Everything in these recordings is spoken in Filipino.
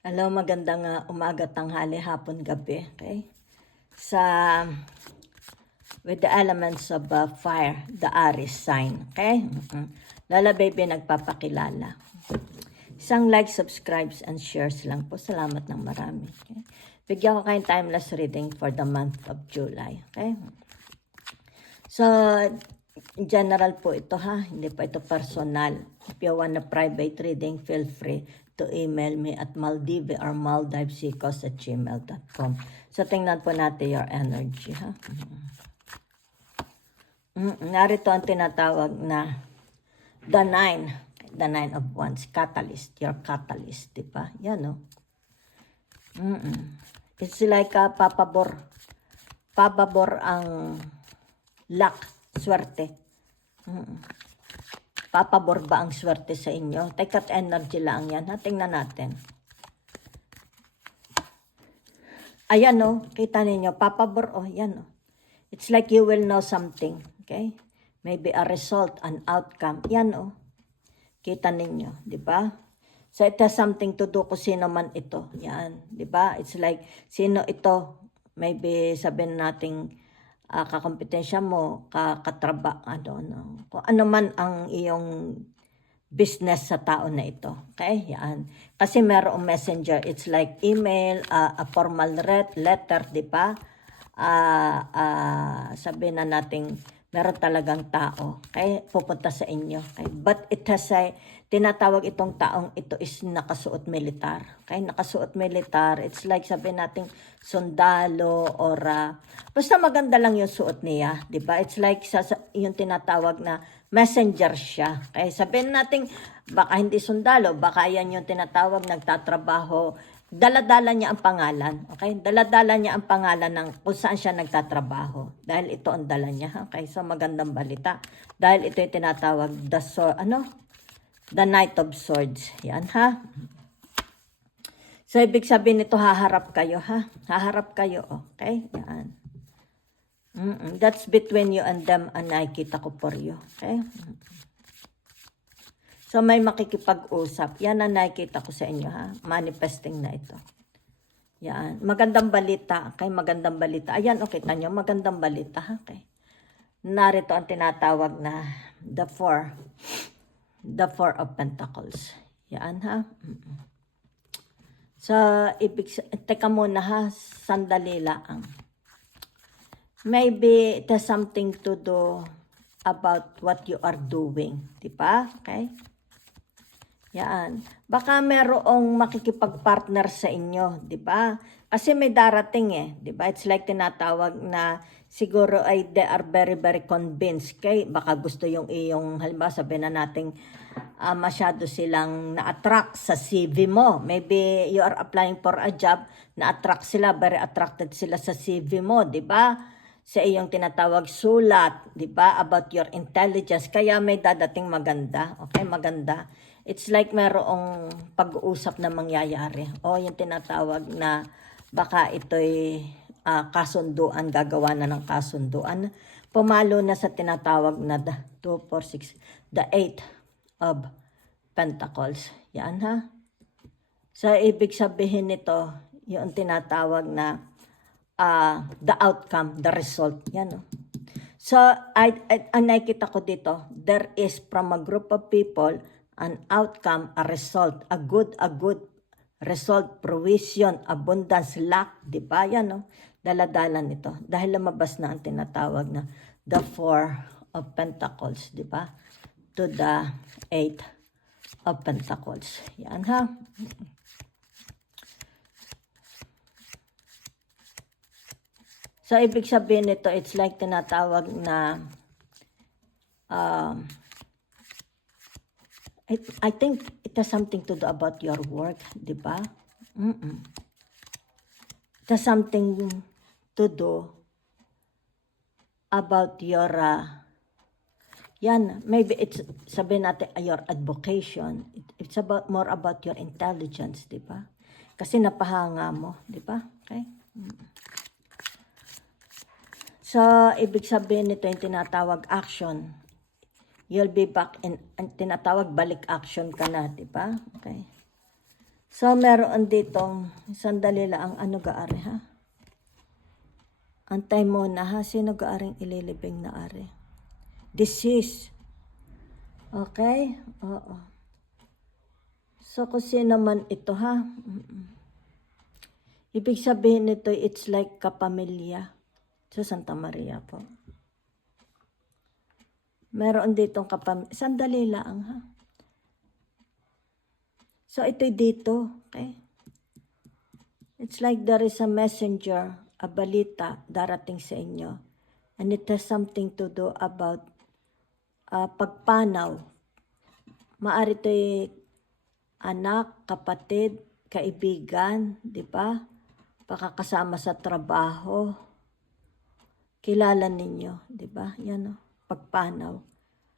Hello, magandang umaga, tanghali, hapon, gabi. Okay? With the elements of fire, the Aries sign. Okay? Lala Baby nagpapakilala. Isang like, subscribes, and shares lang po. Salamat ng marami. Okay? Bigyan ko kayong timeless reading for the month of July. Okay? So, general po ito ha. Hindi pa ito personal. If you want a private reading, feel free to email me at Maldive or maldivesicos@gmail.com. So, tingnan po natin your energy ha. Narito ang tinatawag na the nine of wands, catalyst, your catalyst, di ba? Yan o. It's like pababor ang luck, swerte. Papabor ba ang swerte sa inyo? Take energy lang yan. Ha? Tingnan natin. Ayan o. Kita ninyo. Papabor o. Yan o. It's like you will know something. Okay? Maybe a result, an outcome. Yan o. Kita ninyo. Diba? So it has something to do kung sino man ito. Yan. Diba? It's like sino ito. Maybe sabihin natin kakompetensya mo, kung ano man ang iyong business sa tao na ito. Okay? Yan. Kasi merong messenger. It's like email, a formal letter, di ba? Sabihin na natin, meron talagang tao. Okay? Pupunta sa inyo. Okay? But it has tinatawag itong taong ito is nakasuot militar. Okay? Nakasuot militar. It's like sabihin natin sundalo or basta maganda lang yung suot niya. Diba? It's like yung tinatawag na messenger siya. Okay? Sabihin natin baka hindi sundalo. Baka yan yung tinatawag nagtatrabaho. Dala-dala niya ang pangalan. Okay? Dala-dala niya ang pangalan ng kung saan siya nagtatrabaho. Dahil ito ang dala niya. Okay? So magandang balita. Dahil ito yung tinatawag the Knight of Swords. Yan ha. So ibig sabihin nito haharap kayo ha. Haharap kayo. Okay? Yan. That's between you and them and nakikita ko for you. Okay? So may makikipag-usap. Yan ang nakikita ko sa inyo ha. Manifesting na ito. Yan. Magandang balita. Okay? Magandang balita. Ayan, okay. Kita nyo. Magandang balita. Okay? Narito ang tinatawag na the Four of Pentacles. Yan ha. So, teka muna ha. Sandali lang. Maybe it has something to do about what you are doing. Diba? Okay? Yan. Baka merong makikipag-partner sa inyo, 'di ba? Kasi may darating 'di ba? It's like tinatawag na siguro ay they are very very convinced kay baka gusto yung iyong halimbawa sabihin na nating masyado silang na-attract sa CV mo. Maybe you are applying for a job, na-attract sila, very attracted sila sa CV mo, 'di ba? Sa iyong tinatawag sulat, 'di ba? About your intelligence. Kaya may dadating maganda. Okay, maganda. It's like merong pag-uusap na mangyayari. O yung tinatawag na baka ito'y kasunduan, gagawa na ng kasunduan. Pumalo na sa tinatawag na the 2, 4, 6, the 8 of Pentacles. Yan ha. So ibig sabihin nito, yung tinatawag na the outcome, the result. Yan o. So ang nakikita ko dito, there is from a group of people, an outcome, a result, a good result, provision, abundance, luck, di ba? Yan, no? Dala-dala nito. Dahil lumabas na ang tinatawag na the Four of Pentacles, di ba? To the 8 of Pentacles. Yan, ha? So, ibig sabihin nito, it's like tinatawag na I think it has something to do about your work, di ba? It has something to do about your, maybe it's, sabihin natin, your advocation. It's more about your intelligence, di ba? Kasi napahanga mo, di ba? Okay? So, ibig sabihin nito yung tinatawag action. You'll be back in, tinatawag balik action ka na, di ba? Okay. So, meron ditong, sandali lang, ano gaari ha? Antay mo na ha, sino gaaring ililibing na ari? Disease. Okay? Oo. So, kung sino man ito ha? Ibig sabihin nito, it's like kapamilya sa Santa Maria po. Meron ditong kapamilya. Sandali lang ha. So, ito'y dito. Okay? It's like there is a messenger, a balita darating sa inyo. And it has something to do about pagpanaw. Maari ito'y anak, kapatid, kaibigan, di ba? Pakakasama sa trabaho. Kilala ninyo, di ba? Yan o, pagpanaw.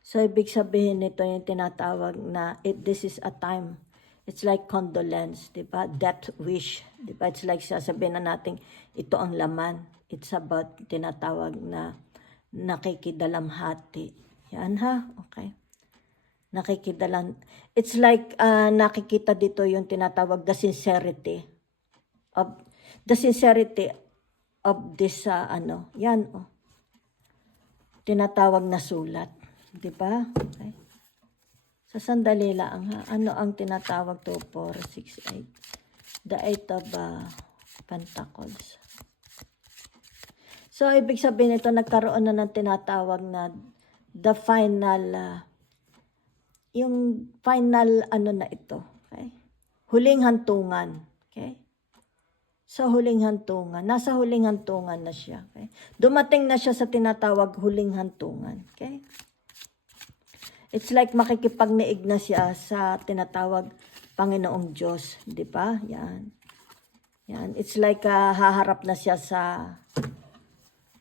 So, ibig sabihin nito yung tinatawag na, this is a time. It's like condolence, di ba? Death wish, di ba? It's like sasabihin na natin, ito ang laman. It's about tinatawag na nakikidalamhati. Yan ha, okay. Nakikidalam. It's like nakikita dito yung tinatawag the sincerity of this yan oh. Tinatawag na sulat, di ba? Okay. So, sandali lang ha. Ano ang tinatawag to? 4, 6, 8. The 8 of Pentacles. So, ibig sabihin ito, nagkaroon na ng tinatawag na the final, yung final na ito. Okay? Huling hantungan. Okay? So, huling hantungan. Nasa huling hantungan na siya. Okay? Dumating na siya sa tinatawag huling hantungan. Okay? It's like makikipagniig na siya sa tinatawag Panginoong Diyos, 'di ba? Yan. Yan, it's like haharap na siya sa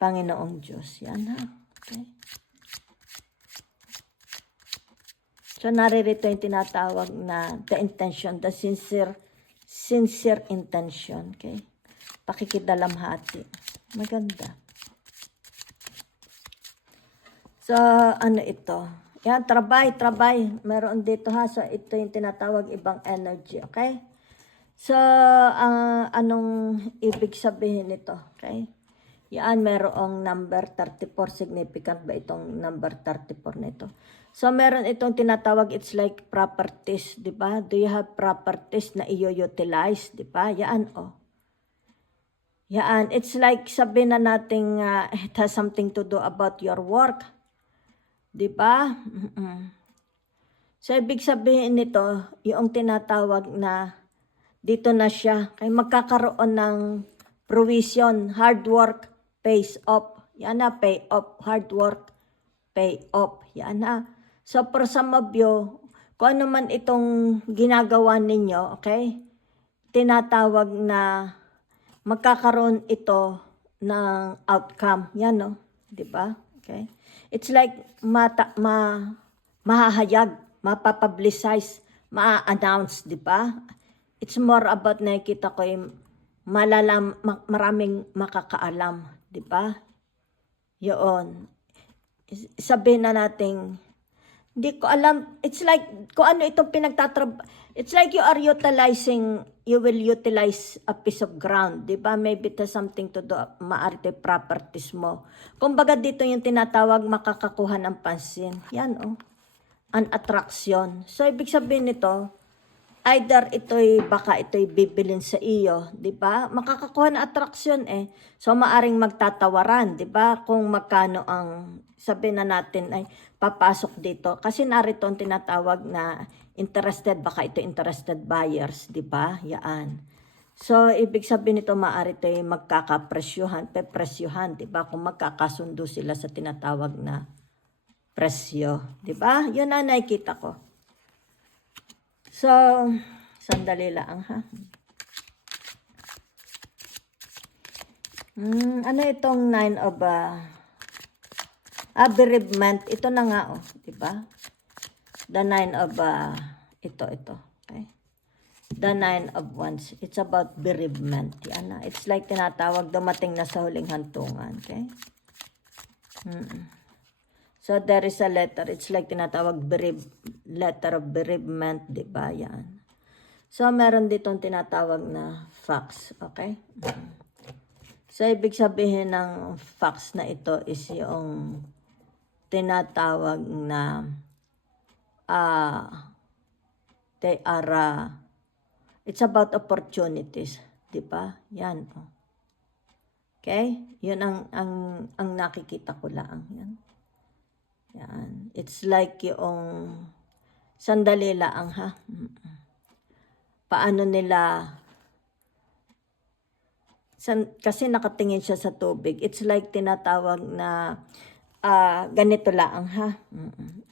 Panginoong Diyos. Yan ha. Okay. So naririto yung tinatawag na the intention, the sincere intention, okay? Pakikidalamhati. Maganda. So ano ito? Yan, trabay. Meron dito ha. So, ito yung tinatawag ibang energy. Okay? So, anong ibig sabihin nito? Okay? Yan, merong number 34. Significant ba itong number 34 nito? So, meron itong tinatawag, it's like properties. Diba? Do you have properties na i-utilize? Diba? Yan, oh. Yan, it's like sabihin na natin it has something to do about your work. Diba? So, ibig sabihin nito, yung tinatawag na dito na siya. Kaya magkakaroon ng provision. Hard work pays off. Yan na, pay off. Hard work, pay off. Yan na. So, for some of you, kung ano man itong ginagawa ninyo, okay? Tinatawag na magkakaroon ito ng outcome. Yan, no? Diba? Okay? It's like mahahayag, mapapublicize, ma-announce, di ba? It's more about nakikita ko yung maraming makakaalam, di ba? Yun. Sabihin na natin, hindi ko alam, it's like, kung ano itong it's like you will utilize a piece of ground, di ba? Maybe it has something to do, maarte properties mo. Kumbaga dito yung tinatawag makakakuha ng pansin. Yan, oh. An attraction. So, ibig sabihin nito, either baka ito'y bibilin sa iyo, di ba? Makakakuha ng attraction eh. So, maaring magtatawaran, di ba? Kung magkano ang, sabihin na natin ay papasok dito. Kasi narito ang tinatawag na interested, baka ito interested buyers, di ba? Yaan. So, ibig sabihin nito, maaari ito magkakapresyuhan, di ba? Kung magkakasundo sila sa tinatawag na presyo, di ba? Yun ang nakikita ko. So, sandali lang ha. Ano itong 9 of bereavement? Ito na nga, oh, di ba? The 9 of, ito, okay? The 9 of Wands. It's about bereavement. Yan na. It's like tinatawag, dumating na sa huling hantungan, okay? So, there is a letter. It's like tinatawag letter of bereavement, di ba? Yan. So, meron ditong tinatawag na facts, okay? So, ibig sabihin ng facts na ito is yung tinatawag na they are, it's about opportunities, di ba? Yan, oh. Okay? Yun ang nakikita ko lang. Yan. Yan. It's like yung, sandali lang ha. Paano nila, kasi nakatingin siya sa tubig. It's like tinatawag na, ganito lang ha.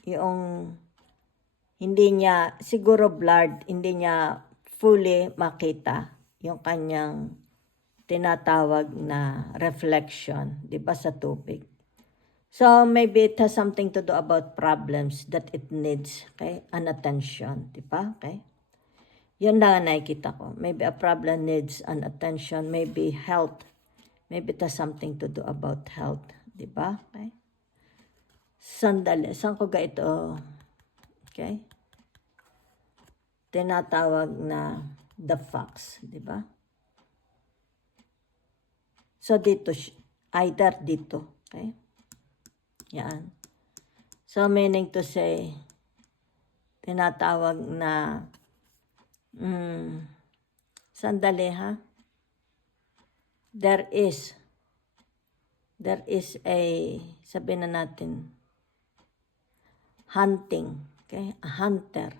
Yung, hindi niya, siguro blurred, hindi niya fully makita yung kanyang tinatawag na reflection, di ba, sa tubig. So, maybe it has something to do about problems that it needs, okay, an attention, di ba, okay? Yun lang ang nakikita ko. Maybe a problem needs an attention, maybe health, maybe it has something to do about health, di ba, okay? Sandali, saan ko ga ito, okay? Tinatawag na the facts, di ba? So, dito, either dito, okay? Yan. So, meaning to say, tinatawag na, sandali ha? There is a, sabihin na natin, hunting, okay? A hunter.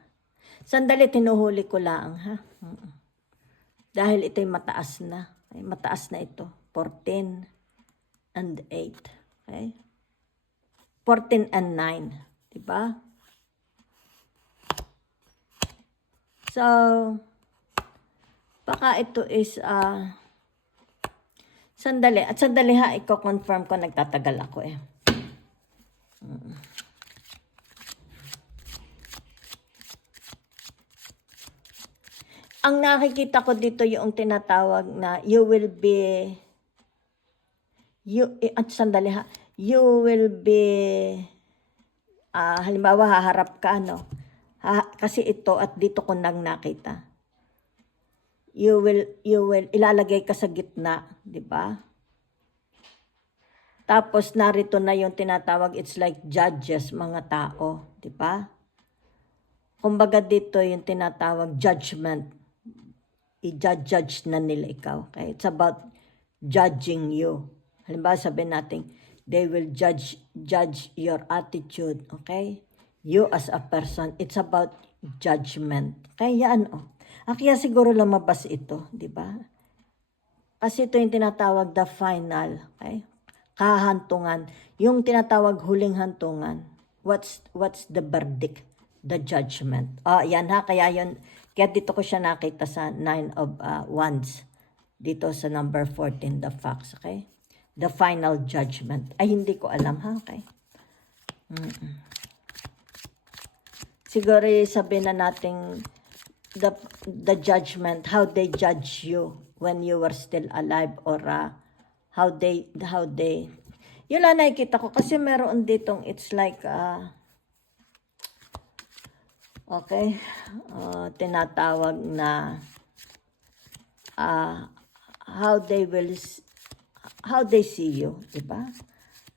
Sandali, tinuhuli ko lang ha? Dahil ito'y mataas na. Okay? Mataas na ito. 14 and 8. Okay? 14 and 9. Diba? So, baka ito is, sandali. At sandali ha, i-confirm ko, nagtatagal ako eh. Ang nakikita ko dito yung tinatawag na you will be, at sandali ha, you will be, halimbawa haharap ka, no? Kasi ito at dito ko nang nakita. You will, ilalagay ka sa gitna, di ba? Tapos narito na yung tinatawag, it's like judges, mga tao, di ba? Kumbaga dito yung tinatawag judgment. I-judge na nila ikaw. Okay? It's about judging you. Halimbawa sabihin natin, they will judge your attitude. Okay? You as a person, it's about judgment. Kaya yan, oh. Kaya siguro lumabas ito, di ba? Kasi ito yung tinatawag the final, okay? Kahantungan. Yung tinatawag huling hantungan. What's the verdict? The judgment. Yan ha, kaya dito ko siya nakita sa 9 of Wands. Dito sa number 14, the facts, okay? The final judgment. Ay, hindi ko alam ha, okay? Siguro sabihin na natin the judgment, how they judge you when you were still alive, or how they, yun lang nakikita ko. Kasi meron ditong, it's like, okay, tinatawag na how they see you, diba?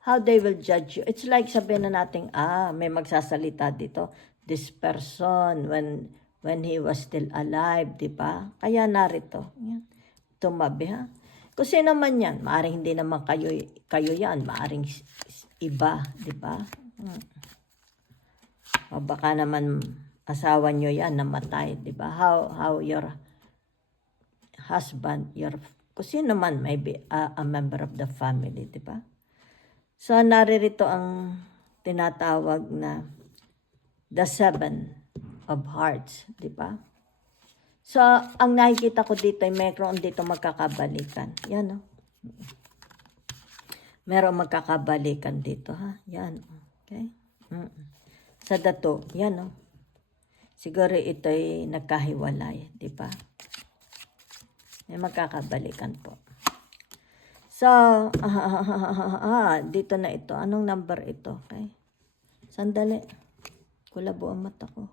How they will judge you. It's like sabihin na natin, may magsasalita dito, this person when he was still alive, diba? Kaya narito, yan, tumabi ha. Kasi naman yan, maaring hindi naman kayo yan, maaring iba, diba? O baka naman asawa nyo yan, namatay, diba? How your husband, kasi naman maybe a member of the family, diba? So, naririto ang tinatawag na the 7 of hearts, diba? So, ang nakikita ko dito ay mayroon dito magkakabalikan. Yan, oh. Meron magkakabalikan dito, ha? Yan, okay? Sa dato, yan, oh. Siguro ito'y nagkahiwalay, diba? May magkakabalikan po. So, dito na ito. Anong number ito? Okay? Sandali. Kulabo ang mata ko.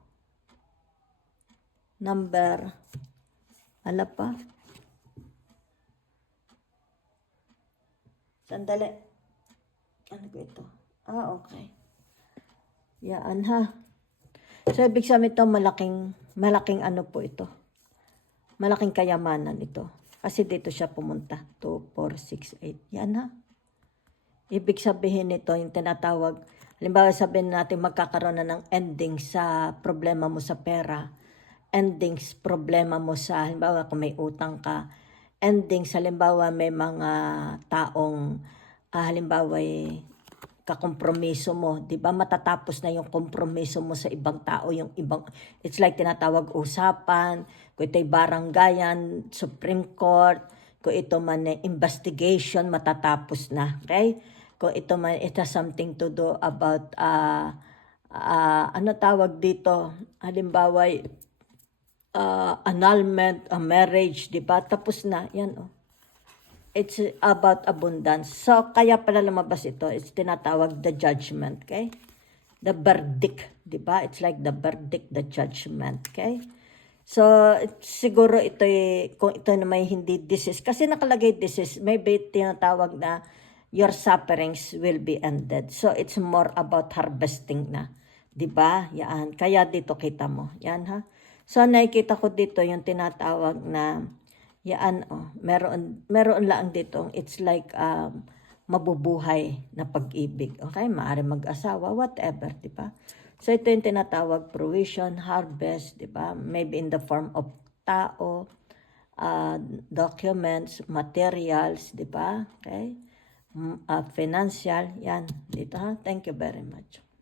number, ala pa? Sandali. Ano ko ito? Okay. Yan ha. So, ibig sabihin ito, malaking ano po ito. Malaking kayamanan ito. Kasi dito siya pumunta. 2, 4, 6, 8. Yan ha. Ibig sabihin nito, yung tinatawag, halimbawa sabihin natin magkakaroon na ng ending sa problema mo sa pera. Endings problema mo sa, halimbawa kung may utang ka. Endings, halimbawa may mga taong, halimbawa kakompromiso mo, 'di ba? Matatapos na yung kompromiso mo sa ibang tao, yung ibang it's like tinatawag usapan, kung ito'y baranggayan, Supreme Court, kung ito man investigation, matatapos na, okay? Kung ito man it has something to do about ano tawag dito? Halimbawa annulment, a marriage, 'di ba? Tapos na, 'yan oh. It's about abundance. So, kaya pala lumabas ito. It's tinatawag the judgment, okay? The verdict, di ba? It's like the verdict, the judgment, okay? So, siguro ito, kung ito na may hindi disease, kasi nakalagay disease, maybe tinatawag na your sufferings will be ended. So, it's more about harvesting na, di ba? Yan. Kaya dito kita mo. Yan, ha? So, nakikita ko dito yung tinatawag na yan, meron lang dito. It's like mabubuhay na pag-ibig. Okay? Maaari mag-asawa, whatever, di ba? So, ito yung tinatawag provision, harvest, di ba? Maybe in the form of tao, documents, materials, di ba? Okay? Financial, yan. Dito, ha? Thank you very much.